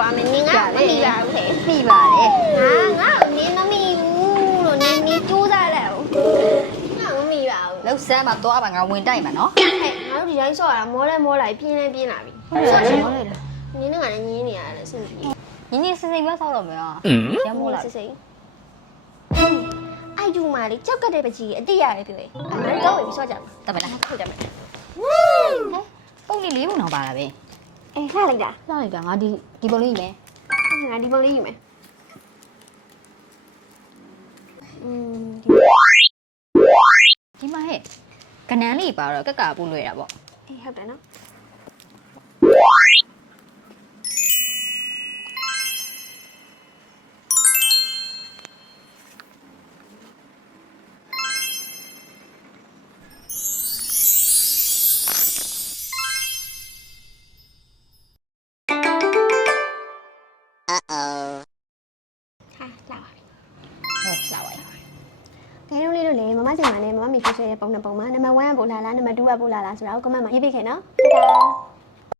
သွားမယ်နင်ကမမိပါဘူးဟဲ့မိပါတယ်ငါငါနင်မမိဘူးလို့နင်နီစူးစားလိုက်အောင်ငါမမိပါဘူးလှုပ်ဆမ်းမှာသွားမှာငါဝင်တိုက်မှာနော်ဟဲ့ငါတို့ဒီတိုင်းဆော့ရတာမောလဲမောလိုက်ပြင်းလဲပြင်းလာပြီဟုတ်တယ်ဟုတ်တယ်နင်းနဲ့ငါလည်းညင်းနေရတယ်စင်ပြီညီညီစစိမ်ပဲဆောက်တော့မယ်ဟာရမိုးလားစစ်စိအိုက်ယူမာလေးကြောက်ကတဲ့ပကြီးအတိရတယ်ပြောရင်ငါတို့တော့ဝင်ဆော့ကြမှာတမလားဟုတ်ကြမယ်ပုံလေးလေးပုံတော့ပါလာပဲ အေးလှလိုက်တာလှလိုက်တာငါဒီဒီပုံလေးပဲငါဒီပုံလေးယူမယ်อืมဒီမှာဟဲ့ကနန်းလေးပါတော့ကက်ကပို့လွယ်တာပေါ့အေးဟုတ်တယ်နော် ဟာလာပါပြီဟုတ်လာပါကဲတော့လေးတို့လေမမစီမနဲ့မမမီဖြစ်ရဲ့ပုံနှစ်ပုံမှာနံပါတ်1ကပို့လာလားနံပါတ်2ကပို့လာလားဆိုတာကို comment မှာရေးပေးခဲ့နော်တဒါ